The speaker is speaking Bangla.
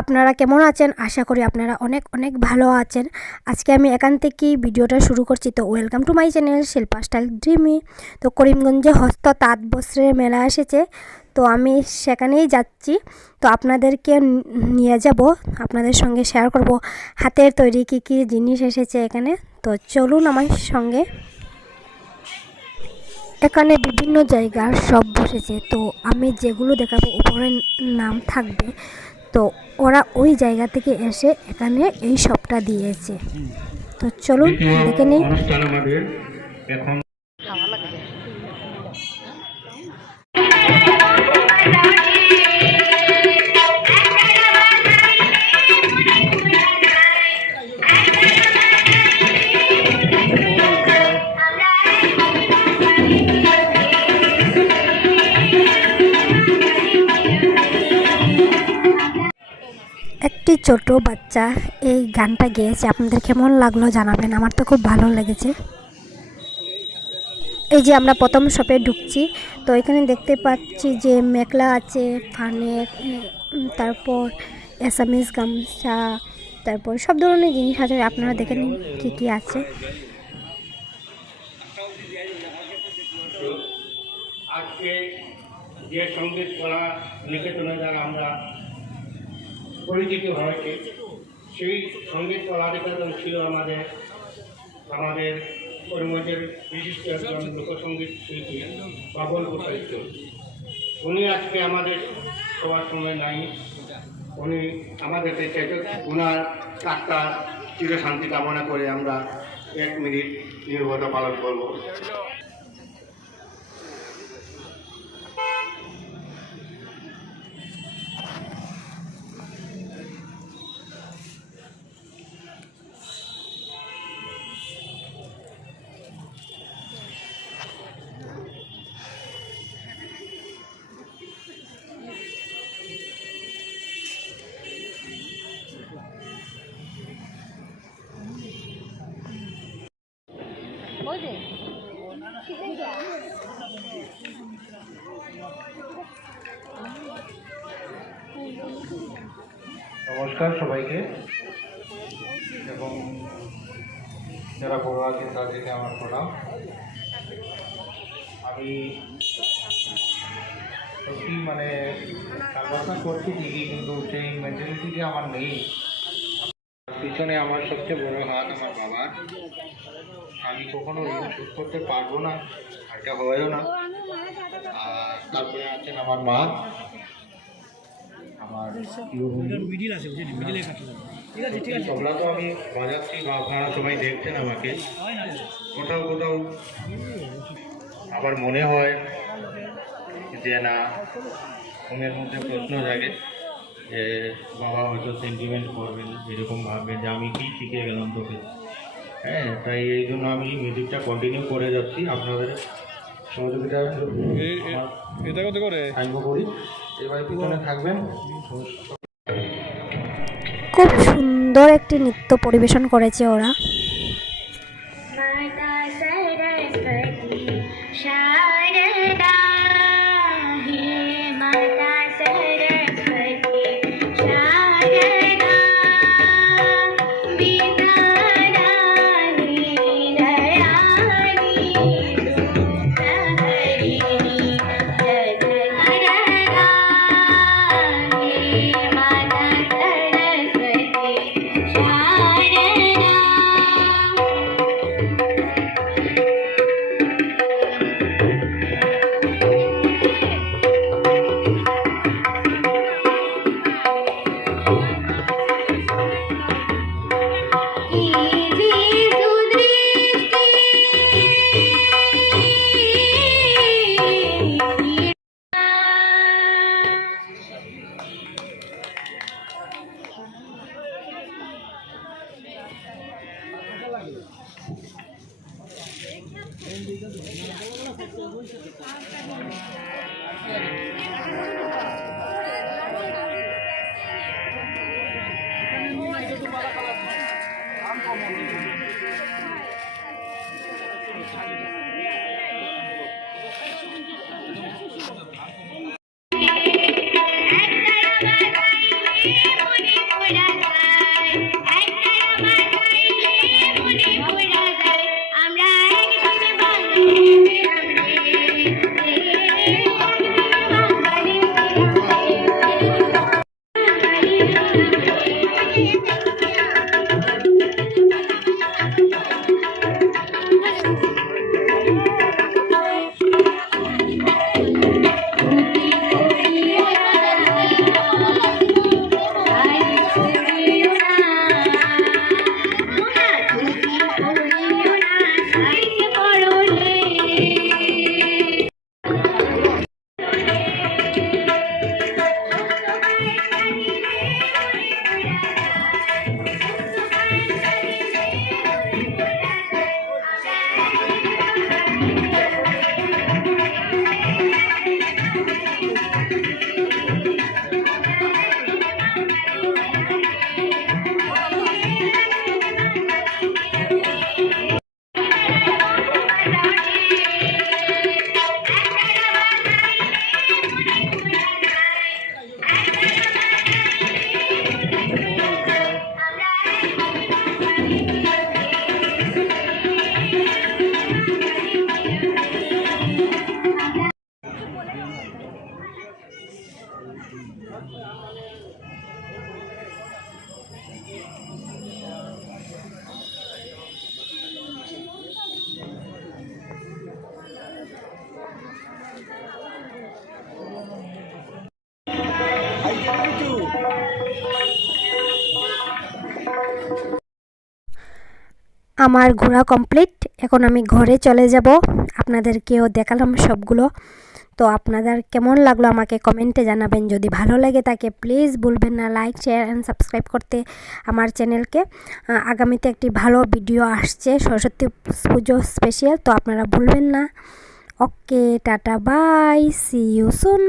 আপনারা কেমন আছেন? আশা করি আপনারা অনেক অনেক ভালো আছেন। আজকে আমি এখান থেকেই ভিডিওটা শুরু করছি। তো welcome to my channel Shilpa style dreamy. তো করিমগঞ্জে হস্ত তাঁত বস্ত্রের মেলা এসেছে, তো আমি সেখানেই যাচ্ছি। তো আপনাদেরকে নিয়ে যাব, আপনাদের সঙ্গে শেয়ার করব হাতের তৈরি কী কী জিনিস এসেছে এখানে। তো চলুন আমার সঙ্গে। এখানে বিভিন্ন জায়গার সব বসেছে, তো আমি যেগুলো দেখাবো উপরে নাম থাকবে। তো ওরা ওই জায়গা থেকে এসে এখানে এই শপটা দিয়েছে। তো চলুন দেখে নিই। অনুষ্ঠান আমাদের এখন একটি ছোট বাচ্চা এই গানটা গেয়েছে, আপনাদের কেমন লাগলো জানাবেন। আমার তো খুব ভালো লেগেছে। এই যে আমরা প্রথম শপে ঢুকছি, তো এখানে দেখতে পাচ্ছি যে মেখলা আছে, ফানেক, তারপর এসামিস গামছা, তারপর সব ধরনের জিনিস আছে। আপনারা দেখে নিন কী কী আছে। আজকে যে সঙ্গীত কলা নিকেতনে দ্বারা আমরা পরিচিত হয়েছে, সেই সঙ্গীত কলা নিকেতন ছিল আমাদের করিমগঞ্জের বিশিষ্ট একজন লোকসঙ্গীত শিল্পী বাবুল প্রসারিত। উনি আজকে আমাদের সবার সময় নাই, উনি আমাদেরকে চাইতে ওনার আত্মার চিরশান্তি কামনা করে আমরা 1 মিনিট নীরবতা পালন করব। নমস্কার সবাইকে, এবং যারা বড় আছেন তাদেরকে আমার প্রণাম। আমি সত্যি খেলাধুলা করছি ঠিকই, কিন্তু সেই মেন্টালিটি যে আমার নেই। পিছনে আমার সবচেয়ে বড় হাত আমার বাবার। আমি কখনো ঋণ শোধ করতে পারবো না, এটা হবেও না। আর তারপরে আছেন আমার মা, আমার তবলা তো আমি বাজাচ্ছি বা আপনারা সবাই দেখছেন আমাকে। কোথাও কোথাও আবার মনে হয় যে না, মনের মধ্যে প্রশ্ন জাগে যে বাবা হয়তো সেন্টিমেন্ট করবেন, এরকম ভাববেন যে আমি কি শিখে গেলাম তোকে। হ্যাঁ, তাই এই জন্য আমি মিউজিকটা কন্টিনিউ করে যাচ্ছি। আপনাদের সহযোগিতা করি, এবার পিছনে থাকবেন। খুব সুন্দর একটি নৃত্য পরিবেশন করেছে ওরা। আমার ঘোরা কমপ্লিট। এখন আমি ঘরে চলে যাব। আপনাদেরকেও দেখালাম সবগুলো। তো আপনাদের কেমন লাগলো আমাকে কমেন্টে জানাবেন। যদি ভালো লাগে থাকে প্লিজ ভুলবেন না লাইক শেয়ার অ্যান্ড সাবস্ক্রাইব করতে আমার চ্যানেলকে। আগামীতে একটি ভালো ভিডিও আসছে সরস্বতী পুজো স্পেশাল, তো আপনারা ভুলবেন না। Okay, tata, bye, see you soon.